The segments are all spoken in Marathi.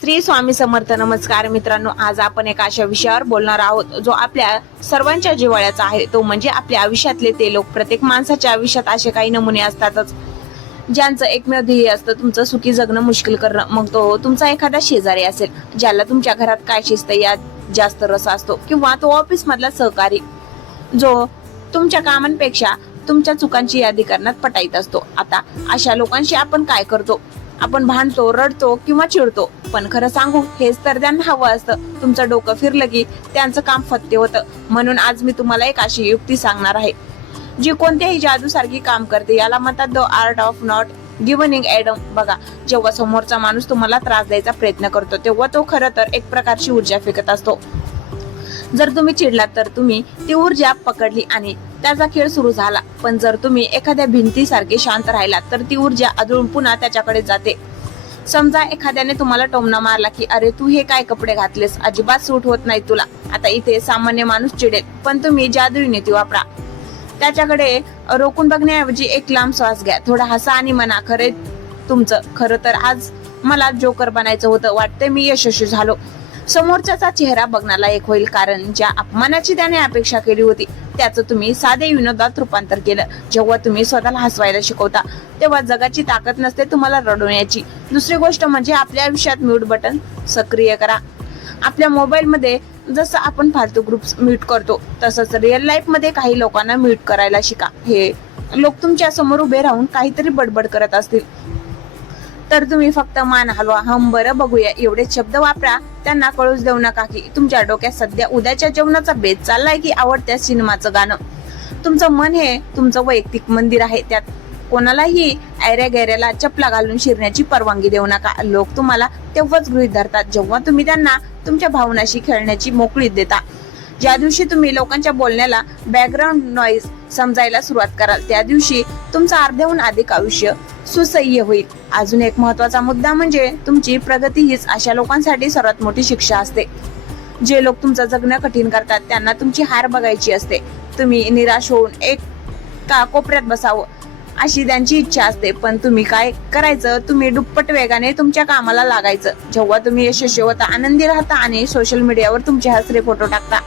श्री स्वामी समर्थ. नमस्कार मित्रांनो, आज आपण एका अशा विषयावर बोलणार आहोत जो आपल्या सर्वांच्या जिव्हाळ्याचा आहे. तो म्हणजे आपल्या आयुष्यातले ते लोक. प्रत्येक माणसाच्या आयुष्यात असे काही नमुने असतातच ज्यांचं एकमेव ध्येय असतं तुमचं सुखी जगणं मुश्किल करणं. मग तो तुमचा एखादा शेजारी असेल, ज्याला तुमच्या घरात काय शिस्त यात जास्त रस असतो, किंवा तो ऑफिस मधला सहकारी जो तुमच्या कामांपेक्षा तुमच्या चुकांची यादी करण्यात पटाईत असतो. आता अशा लोकांशी आपण काय करतो? आपण भांडतो, रडतो किंवा चिडतो. पण खरं सांगू, हेच तर त्यांना हवं असतं. तुमचं डोकं फिरलं की त्यांचं काम फत्ते होतं. म्हणून आज मी तुम्हाला एक अशी युक्ती सांगणार आहे जी कोणत्याही जादू सारखी काम करते. याला म्हणतात the art of not giving a damn. बघा, जेव्हा समोरचा माणूस तुम्हाला त्रास द्यायचा प्रयत्न करतो तेव्हा तो खरं तर एक प्रकारची ऊर्जा फेकत असतो. जर तुम्ही चिडलात तर तुम्ही ती ऊर्जा पकडली आणि त्याचा खेळ सुरू झाला. पण जर तुम्ही एखाद्या भिंतीसारखे शांत राहिलात तर ती ऊर्जा आदळून पुन्हा त्याच्याकडे जाते. समजा एखाद्याने तुम्हाला टोमणा मारला की अरे तू हे काय कपडे घातलेस, अजिबात सूट होत नाही तुला. आता इथे सामान्य माणूस चिडेल, पण तुम्ही जादुई नीती वापरा. त्याच्याकडे रोखून बघण्याऐवजी एक लांब श्वास घ्या, थोडा हसा आणि म्हणा, खरं तर आज मला जोकर बनायचं होतं, वाटतंय मी यशस्वी झालो. समोरच्याचा चेहरा बघण्याला एक होईल, कारण ज्या अपमानाची त्याने अपेक्षा केली होती त्याचं तुम्ही साधे विनोदात रूपांतर केलं. जेव्हा तुम्ही स्वतःला हसवायला शिकवता तेव्हा जगाची ताकद नसते तुम्हाला रडवण्याची. दुसरी गोष्ट म्हणजे आपल्या आयुष्यात म्यूट बटन सक्रिय करा. आपल्या मोबाईल मध्ये जसं आपण फालतू ग्रुप्स म्यूट करतो तसंच रिअल लाईफ मध्ये काही लोकांना म्यूट करायला शिका. हे लोक तुमच्या समोर उभे राहून काहीतरी बडबड करत असतील तर तुम्ही फक्त मान हलवा, हम बरं बघूया एवढेच शब्द वापरा. त्यांना कळूच देऊ नका की तुमच्या डोक्यात सध्या उद्याच्या जेवणाचा बेत चाललाय की आवडत्या सिनेमाचं गाणं. तुमचं मन हे तुमचं वैयक्तिक मंदिर आहे. त्यात कोणालाही ऐऱ्या गैऱ्याला चपला घालून शिरण्याची परवानगी देऊ नका. लोक तुम्हाला तेव्हाच गृहीत धरतात जेव्हा तुम्ही त्यांना तुमच्या भावनाशी खेळण्याची मोकळीक देता. ज्या दिवशी तुम्ही लोकांच्या बोलण्याला बॅकग्राऊंड नॉईज समजायला सुरुवात कराल त्या दिवशी तुमचं अर्ध्याहून अधिक आयुष्य सुसह्य होईल. अजून एक महत्वाचा मुद्दा म्हणजे तुमची प्रगती हीच अशा लोकांसाठी सर्वात मोठी शिक्षा असते. जे लोक तुमचं जगणं कठीण करतात त्यांना तुमची हार बघायची असते. तुम्ही निराश होऊन एका कोपऱ्यात बसावं अशी त्यांची इच्छा असते. पण तुम्ही काय करायचं? तुम्ही दुप्पट वेगाने तुमच्या कामाला लागायचं. जेव्हा तुम्ही यशस्वी होता, आनंदी राहता आणि सोशल मीडियावर तुमचे हसरे फोटो टाकता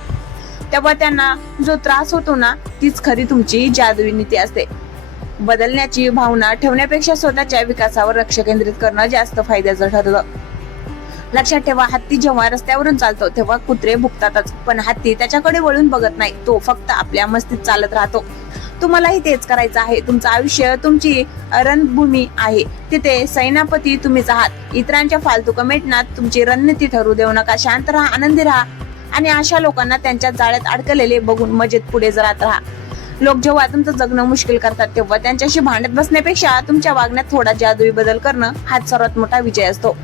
तेव्हा त्यांना जो त्रास होतो ना, तीच खरी तुमची जादुई नीती असते. बदलण्याची भावना ठेवण्यापेक्षा स्वतःच्या विकासावर लक्ष केंद्रित करणं जास्त फायद्याचं ठरलं. लक्षात ठेवा, हत्ती जेव्हा रस्त्यावरून चालतो तेव्हा कुत्रे भुकतातच, पण हत्ती त्याच्याकडे वळून बघत नाही. तो फक्त आपल्या मस्तीत चालत राहतो. तुम्हालाही तेच करायचं आहे. तुमचं आयुष्य तुमची रणभूमी आहे. तिथे सेनापती तुम्हीच आहात. इतरांच्या फालतू कमेंटना तुमची रणनीती ठरवू देऊ नका. शांत राहा, आनंदी राहा आणि अशा लोकांना त्यांच्या जाळ्यात अडकलेले बघून मजेत पुढे जात राहा. लोक जेव्हा तुमचं जगणं मुश्किल करतात तेव्हा त्यांच्याशी भांडत बसण्यापेक्षा तुमच्या वागण्यात थोडा जादुई बदल करणं हाच सर्वात मोठा विजय असतो.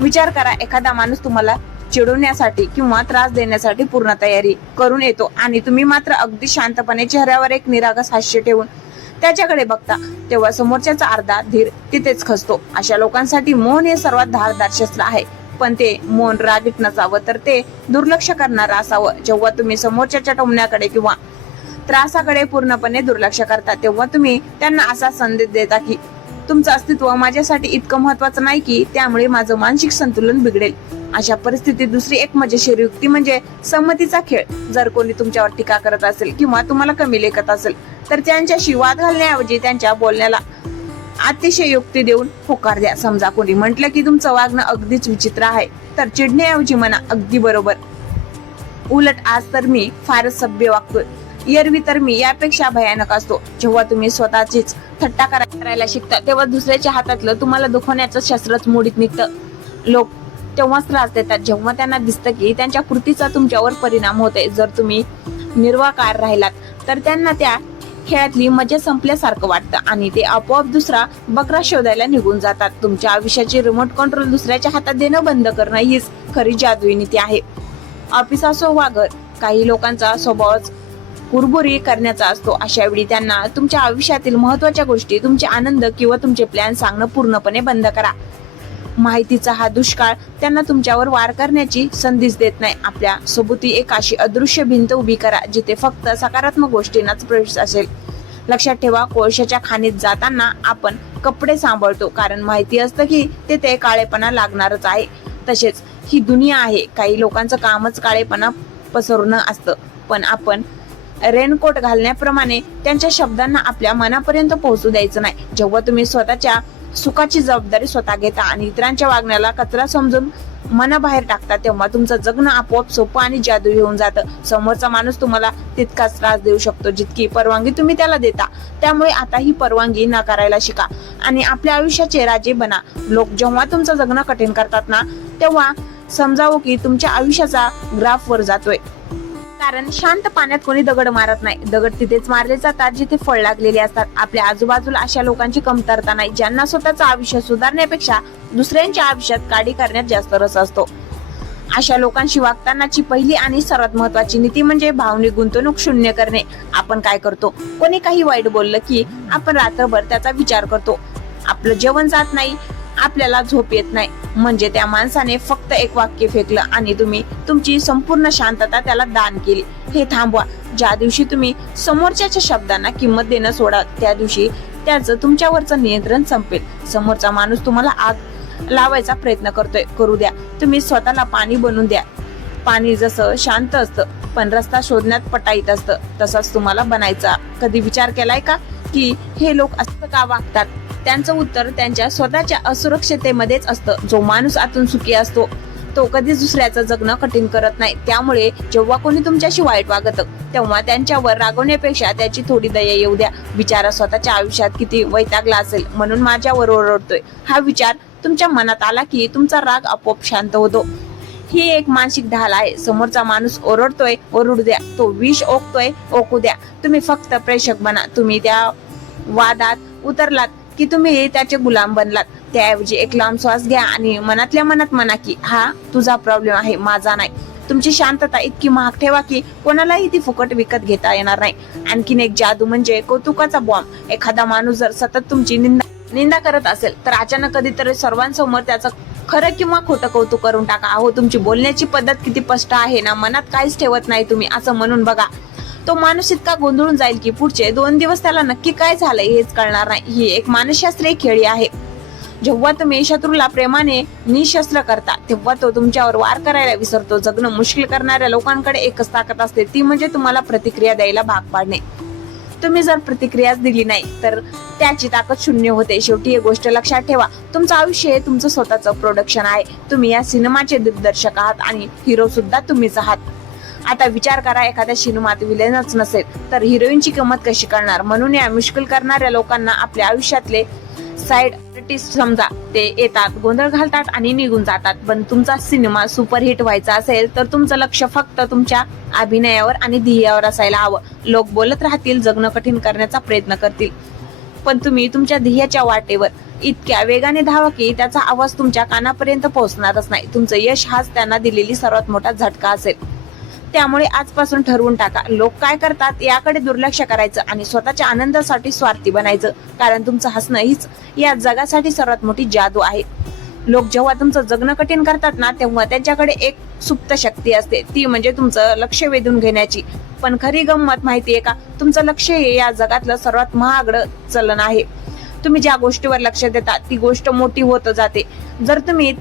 विचार करा, एखादा माणूस तुम्हाला चिडवण्यासाठी किंवा त्रास देण्यासाठी पूर्ण तयारी करून येतो आणि तुम्ही मात्र अगदी शांतपणे चेहऱ्यावर एक निरागस हास्य ठेवून त्याच्याकडे बघता, तेव्हा समोरच्याचा अर्धा धीर तिथेच खचतो. अशा लोकांसाठी मौन हे सर्वात धारदार शस्त्र आहे. पण ते मौन रागीट नसावं, तर ते दुर्लक्ष करणारं असावं. जेव्हा तुम्ही समोरच्याच्या टोमण्याकडे किंवा त्रासाकडे पूर्णपणे दुर्लक्ष करता तेव्हा तुम्ही त्यांना असा संदेश देता की तुमचं अस्तित्व माझ्यासाठी इतकं महत्वाचं नाही की त्यामुळे माझं मानसिक संतुलन बिघडेल. अशा परिस्थितीत दुसरी एक मजेशीर युक्ती म्हणजे संमतीचा खेळ. जर कोणी तुमच्यावर टीका करत असेल किंवा तुम्हाला कमी लेखत असेल तर त्यांच्याशी वाद घालण्याऐवजी त्यांच्या बोलण्याला अतिशय युक्ती देऊन होकार द्या. समजा कोणी म्हटलं की तुमचं वागणं अगदीच विचित्र आहे तर चिडण्याऐवजी म्हणा, अगदी बरोबर. उलट आज तर मी फारच सभ्य वागतोय, एरवी तर मी यापेक्षा भयानक असतो. जेव्हा तुम्ही स्वतःचीच थट्टा करायला शिकता तेव्हा दुसऱ्याच्या हातातलं तुम्हाला दुखवण्याचं शस्त्रच मोडीत निघतं. लोक तेव्हाच त्रास देतात जेव्हा त्यांना दिसतं की त्यांच्या कृतीचा तुमच्यावर परिणाम होतोय. जर तुम्ही निर्वाकार राहिलात तर त्यांना त्या खेळातली मजा संपल्यासारखं वाटतं आणि ते आपोआप दुसरा बकरा शोधायला निघून जातात. तुमच्या आयुष्याची रिमोट कंट्रोल दुसऱ्याच्या हातात देणं बंद करणं हीच खरी जादुई नीती आहे. ऑफिस असो वा घर, काही लोकांचा स्वभावच कुरबुरी करण्याचा असतो. अशा वेळी त्यांना तुमच्या आयुष्यातील महत्वाच्या गोष्टी, तुमचे आनंद किंवा तुमचे प्लॅन सांगणं पूर्णपणे बंद करा. माहितीचा हा दुष्काळ त्यांना तुमच्यावर वार करण्याची संधीच देत नाही. आपल्या सोबती एक अशी अदृश्य भिंत उभी करा जिथे फक्त सकारात्मक गोष्टींनाच प्रवेश असेल. लक्षात ठेवा, कोळशाच्या खाणीत जाताना आपण कपडे सांभाळतो कारण माहिती असतं की तिथे काळेपणा लागणारच आहे. तसेच ही दुनिया आहे. काही लोकांचं कामच काळेपणा पसरणं असतं, पण आपण रेनकोट घालण्याप्रमाणे त्यांच्या शब्दांना आपल्या मनापर्यंत पोहोचू द्यायचं नाही. जेव्हा तुम्ही स्वतःच्या सुखाची जबाबदारी स्वतः घेता आणि इतरांच्या वागण्याला कचरा समजून मनाबाहेर टाकता, तेव्हा तुमचं जगणं आपोआप सोपं आणि जादू होऊन जातं. समोरचा माणूस तुम्हाला तितकाच त्रास देऊ शकतो जितकी परवानगी तुम्ही त्याला देता. त्यामुळे आता ही परवानगी नाकारायला शिका आणि आपल्या आयुष्याचे राजे बना. लोक जेव्हा तुमचं जगणं कठीण करतात ना, तेव्हा समजावं की तुमच्या आयुष्याचा ग्राफ वर जातोय. कारण शांत पाण्यात कोणी दगड मारत नाही. दगड तिथेच मारले जातात जिथे फळ लागलेले असतात. आपल्या आजूबाजूला अशा लोकांची कमतरता नाही, ज्यांना स्वतःचं आयुष्य सुधारण्यापेक्षा दुसऱ्यांच्या आयुष्यात काडी करण्यात जास्त रस असतो. अशा लोकांशी वागतानाची पहिली आणि सर्वात महत्वाची नीती म्हणजे भावनिक गुंतवणूक शून्य करणे. आपण काय करतो, कोणी काही वाईट बोललं की आपण रात्रभर त्याचा विचार करतो. आपलं जेवण जात नाही, आपल्याला झोप येत नाही, म्हणजे त्या माणसाने फक्त एक वाक्य फेकलं आणि तुम्ही तुमची संपूर्ण शांतता त्याला दान केली. हे थांबवा. ज्या दिवशी तुम्ही समोरच्याच्या शब्दांना किंमत देणं सोडा, त्या दिवशी त्याचं तुमच्यावरचं नियंत्रण संपेल. समोरचा माणूस तुम्हाला आग लावायचा प्रयत्न करतोय, करू द्या. तुम्ही स्वतःला पाणी बनवून द्या. पाणी जसं शांत असतं पण रस्ता शोधण्यात पटाईत असतं, तसाच तुम्हाला बनायचा. कधी विचार केलाय का की हे लोक असं का वागतात? त्यांचं उत्तर त्यांच्या स्वतःच्या असुरक्षिततेमध्येच असतं. जो माणूस आतून सुखी असतो तो कधीच दुसऱ्याचं जगणं कठीण करत नाही. त्यामुळे जेव्हा कोणी तुमच्याशी वाईट वागतं तेव्हा त्यांच्यावर रागवण्यापेक्षा त्याची थोडी दया येऊ द्या. विचारा, स्वतःच्या आयुष्यात किती वैतागला असेल म्हणून माझ्यावर ओरडतोय. हा विचार तुमच्या मनात आला की तुमचा राग आपोआप शांत होतो. ही एक मानसिक ढाल आहे. समोरचा माणूस ओरडतोय, ओरडू द्या. तो विष ओकतोय, ओकू द्या. तुम्ही फक्त प्रेक्षक बना. तुम्ही त्या वादात उतरलात की तुम्ही त्याचे गुलाम बनलात. त्याऐवजी एक लांब श्वास घ्या आणि मनातल्या मनात म्हणा की हा तुझा प्रॉब्लेम आहे, माझा नाही. तुमची शांतता इतकी महाग ठेवा की कोणालाही ती फुकट विकत घेता येणार नाही. आणखीन एक जादू म्हणजे कौतुकाचा बॉम्ब. एखादा माणूस जर सतत तुमची निंदा करत असेल तर अचानक कधीतरी सर्वांसमोर त्याचं खरं किंवा खोटं कौतुक करून टाका. अहो, तुमची बोलण्याची पद्धत किती स्पष्ट आहे ना, मनात काहीच ठेवत नाही तुम्ही, असं म्हणून बघा. तो माणूस इतका गोंधळून जाईल की पुढचे 2 दिवस त्याला नक्की काय झालंय हेच कळणार नाही. ही एक मानसशास्त्रीय खेळी आहे. जेव्हा तुम्ही शत्रूला प्रेमाने निशस्त्र करता तेव्हा तो तुमच्यावर वार करायला विसरतो. जगणं मुश्किल करणाऱ्या लोकांकडे एकच ताकद असते, ती म्हणजे तुम्हाला प्रतिक्रिया द्यायला भाग पाडणे. तुम्ही जर प्रतिक्रियाच दिली नाही तर त्याची ताकद शून्य होते. शेवटी एक गोष्ट लक्षात ठेवा, तुमचं आयुष्य हे तुमचं स्वतःचं प्रोडक्शन आहे. तुम्ही या सिनेमाचे दिग्दर्शक आहात आणि हिरो सुद्धा तुम्हीच आहात. आता विचार करा, एखाद्या सिनेमात विलेनच नसेल तर हिरोईनची किंमत कशी करणार? म्हणून या मुश्किल करणाऱ्या लोकांना आपल्या आयुष्यातले साइड आर्टिस्ट समजा. ते येतात, गोंधळ घालतात आणि निघून जातात. पण तुमचा सिनेमा सुपरहिट व्हायचा असेल तर तुमचं लक्ष फक्त तुमच्या अभिनयावर आणि ध्येयावर असायला हवं. लोक बोलत राहतील, जगणं कठीण करण्याचा प्रयत्न करतील, पण तुम्ही तुमच्या ध्येयाच्या वाटेवर इतक्या वेगाने धावा की त्याचा आवाज तुमच्या कानापर्यंत पोहोचणारच नाही. तुमचं यश हाच त्यांना दिलेली सर्वात मोठा झटका असेल. त्यामुळे आजपासून ठरवून टाका, लोक काय करतात याकडे दुर्लक्ष करायचं आणि स्वतःच्या आनंदासाठी स्वार्थी बनायचं. कारण तुमचं हसणं हीच या जगासाठी सर्वात मोठी जादू आहे. लोक जेव्हा तुमचं जगणं कठीण करतात ना, तेव्हा त्यांच्याकडे एक सुप्त शक्ती असते, ती म्हणजे तुमचं लक्ष वेधून घेण्याची. पण खरी गंमत माहितीये का, तुमचं लक्ष हे या जगातलं सर्वात महागडं चलन आहे. तुम्ही ज्या गोष्टीवर लक्ष देता ती गोष्ट मोठी होत जाते. जर तुम्ही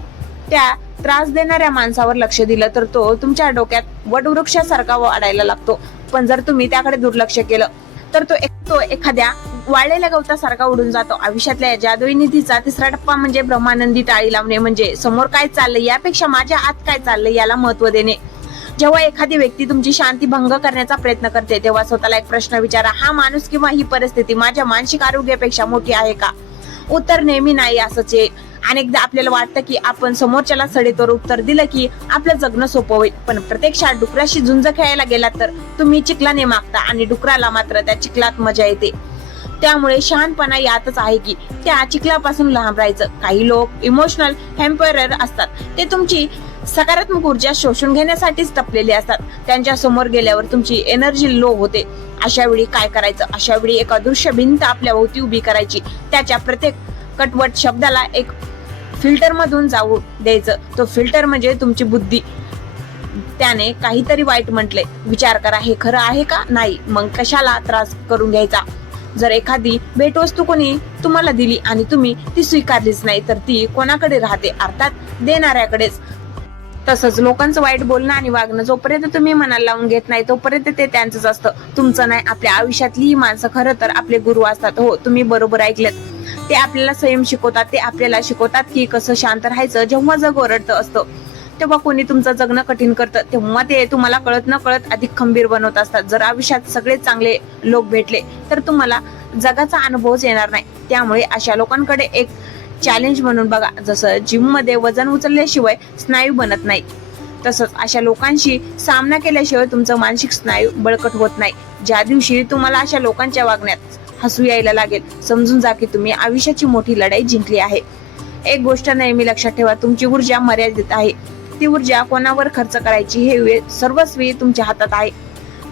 त्या त्रास देणाऱ्या माणसावर लक्ष दिलं तर तो तुमच्या डोक्यात वटवृक्षासारखा वाढायला लागतो. पण जर तुम्ही त्याकडे दुर्लक्ष केलं तर तो एखाद्या वाळलेल्या गवतासारखा उडून जातो. आयुष्यातल्या जादुई निधीचा तिसरा टप्पा म्हणजे ब्रह्मानंदी टाळी लावणे. म्हणजे समोर काय चाललंय यापेक्षा माझ्या आत काय चाललंय याला महत्व देणे. जेव्हा एखादी व्यक्ती तुमची शांती भंग करण्याचा प्रयत्न करते तेव्हा स्वतःला एक प्रश्न विचारा, हा माणूस किंवा ही परिस्थिती माझ्या मानसिक आरोग्यापेक्षा मोठी आहे का? उत्तर नेहमी नाही असंच आहे. अनेकदा आपल्याला वाटतं की आपण समोरच्याला सडेतोड उत्तर दिलं की आपलं जगणं सोपं होईल, पण प्रत्यक्षात डुकराशी झुंज खेळायला गेलात तर तुम्ही चिखलाने मागता आणि डुकराला मात्र त्या चिखलात मजा येते. त्यामुळे शहाणपणा यातच आहे की त्या चिखलापासून लांब राहायचं. काही लोक इमोशनल हॅम्परर असतात, ते तुमची सकारात्मक ऊर्जा शोषून घेण्यासाठीच टपलेले असतात. त्यांच्या समोर गेल्यावर तुमची एनर्जी लो होते. अशा वेळी काय करायचं? अशा वेळी एक अदृश्य भिंत आपल्या भोवती उभी करायची. त्याच्या प्रत्येक कटवट शब्दाला एक फिल्टर मधून जाऊ द्यायचं. तो फिल्टर म्हणजे तुमची बुद्धी. त्याने काहीतरी वाईट म्हटले, विचार करा, हे खरं आहे का? नाही, मग कशाला त्रास करून घ्यायचा? जर एखादी भेटवस्तू कोणी तुम्हाला दिली आणि तुम्ही ती स्वीकारलीच नाही तर ती कोणाकडे राहते? अर्थात देणाऱ्याकडेच. तसंच लोकांचं वाईट बोलणं आणि वागणं जोपर्यंत तुम्ही मनाला लावून घेत नाही तोपर्यंत ते त्यांचंच असतं, तुमचं नाही. आपल्या आयुष्यातली ही माणसं खरं तर आपले गुरु असतात. हो, तुम्ही बरोबर ऐकलेत. ते आपल्याला संयम शिकवतात. ते आपल्याला शिकवतात की कसं शांत राहायचं जेव्हा जग ओरडतं असतं. तेव्हा कोणी तुमचं जगणं कठीण करतं तेव्हा ते तुम्हाला कळत न कळत अधिक खंबीर बनवत असतात. जर आयुष्यात सगळे चांगले लोक भेटले तर तुम्हाला जगाचा अनुभवच येणार नाही. त्यामुळे अशा लोकांकडे एक चॅलेंज म्हणून बघा. जसं जिम मध्ये वजन उचलल्याशिवाय स्नायू बनत नाही, तसंच अशा लोकांशी सामना केल्याशिवाय तुमचं मानसिक स्नायू बळकट होत नाही. ज्या दिवशी तुम्हाला अशा लोकांच्या वागण्यात हसू यायला लागेल, समजून जा की तुम्ही आयुष्याची मोठी लढाई जिंकली आहे. एक गोष्ट नेहमी लक्षात ठेवा, तुमची ऊर्जा मर्यादित आहे. ती ऊर्जा कोणावर खर्च करायची हे वेळ सर्वस्वी तुमच्या हातात आहे.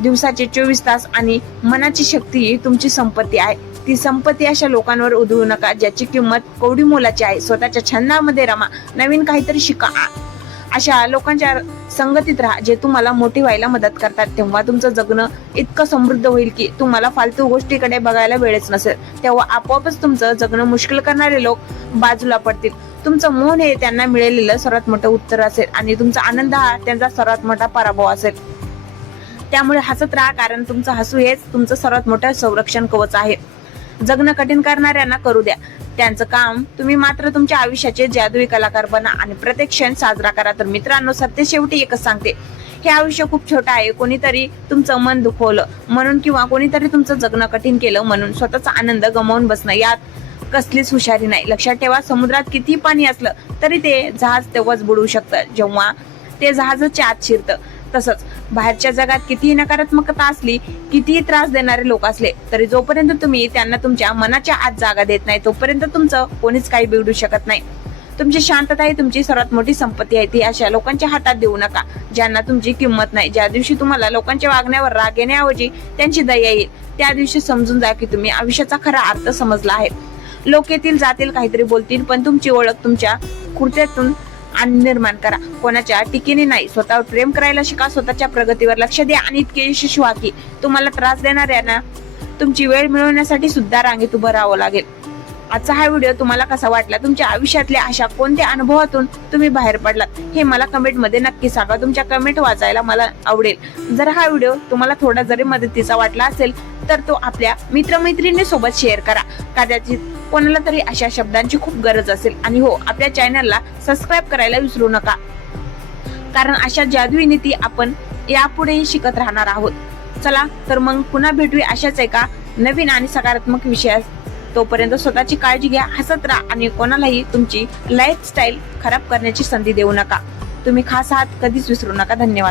दिवसाचे 24 तास आणि मनाची शक्ती ही तुमची संपत्ती आहे. ती संपत्ती अशा लोकांवर उधळू नका ज्याची किंमत कवडी मोलाची आहे. स्वतःच्या छंदामध्ये रमा, नवीन काहीतरी शिका. अशा लोकांच्या संगतीत राहा जे तुम्हाला मोठी व्हायला मदत करतात. तेव्हा तुमचं जगणं इतकं समृद्ध होईल की तुम्हाला फालतू गोष्टीकडे बघायला वेळच नसेल. तेव्हा आपोआपच तुमचं जगणं मुश्किल करणारे लोक बाजूला पडतील. तुमचं मौन हे त्यांना मिळालेलं सर्वात मोठं उत्तर असेल आणि तुमचा आनंद हा त्यांचा सर्वात मोठा पराभव असेल. त्यामुळे हसत राहा, कारण तुमचं हसू हेच तुमचं सर्वात मोठं संरक्षण कवच आहे. जगणं कठीण करणाऱ्यांना करू द्या त्यांचं काम, तुम्ही मात्र तुमच्या आयुष्याचे जादुई कलाकार बना आणि प्रत्येक क्षण साजरा करा. तर मित्रांनो, सत्य शेवटी एकच सांगते, हे आयुष्य खूप छोटं आहे. कोणीतरी तुमचं मन दुखवलं म्हणून किंवा कोणीतरी तुमचं जगणं कठीण केलं म्हणून स्वतःचा आनंद गमावून बसणं यात कसलीच हुशारी नाही. लक्षात ठेवा, समुद्रात किती पाणी असलं तरी ते जहाज तेव्हाच बुडू शकतं जेव्हा ते जहाजाच्या आत शिरतं. तसंच बाहेरच्या जगात कितीही नकारात्मकता असली, कितीही त्रास देणारे लोक असले तरी जोपर्यंत तुम्ही त्यांना तुमच्या मनाच्या आत जागा देत नाही तोपर्यंत तुमचं कोणीच काही बिघडू शकत नाही. तुमची शांतता ही तुमची सर्वात मोठी संपत्ती आहे. ती अशा लोकांच्या हातात देऊ नका ज्यांना तुमची किंमत नाही. ज्या दिवशी तुम्हाला लोकांच्या वागण्यावर राग येण्याऐवजी त्यांची दया येईल त्या दिवशी समजून जा की तुम्ही आयुष्याचा खरा अर्थ समजला आहे. लोक येतील जातील, काहीतरी बोलतील, पण तुमची ओळख तुमच्या कृत्यातून आणि निर्माण करा, कोणाच्या टीकेने नाही. स्वतःवर प्रेम करायला शिका, स्वतःच्या प्रगतीवर लक्ष द्या आणि इतके यशस्वी व्हा की तुम्हाला त्रास देणाऱ्यांना तुमची वेळ मिळवण्यासाठी सुद्धा रांगेत उभं राहावं लागेल. आजचा हा व्हिडिओ तुम्हाला कसा वाटला? तुमच्या आयुष्यातल्या अशा कोणत्या अनुभवातून तुम्ही बाहेर पडलात हे मला कमेंट मध्ये नक्की सांगा. तुमच्या कमेंट वाचायला मला आवडेल. जर हा व्हिडिओ तुम्हाला थोडा जरी मदतीचा वाटला असेल तर तो आपल्या मित्रमैत्रिणी सोबत शेअर करा. कदाचित कोणाला तरी अशा शब्दांची खूप गरज असेल. आणि हो, आपल्या चॅनलला सबस्क्राईब करायला विसरू नका, कारण अशा जादुई नीती आपण यापुढेही शिकत राहणार आहोत. चला तर मग पुन्हा भेटूया अशाच एका नवीन आणि सकारात्मक विषयात. तोपर्यंत स्वतःची काळजी घ्या, हसत राहा आणि कोणालाही तुमची लाईफस्टाईल खराब करण्याची संधी देऊ नका. तुम्ही खास आहात, कधीच विसरू नका. धन्यवाद.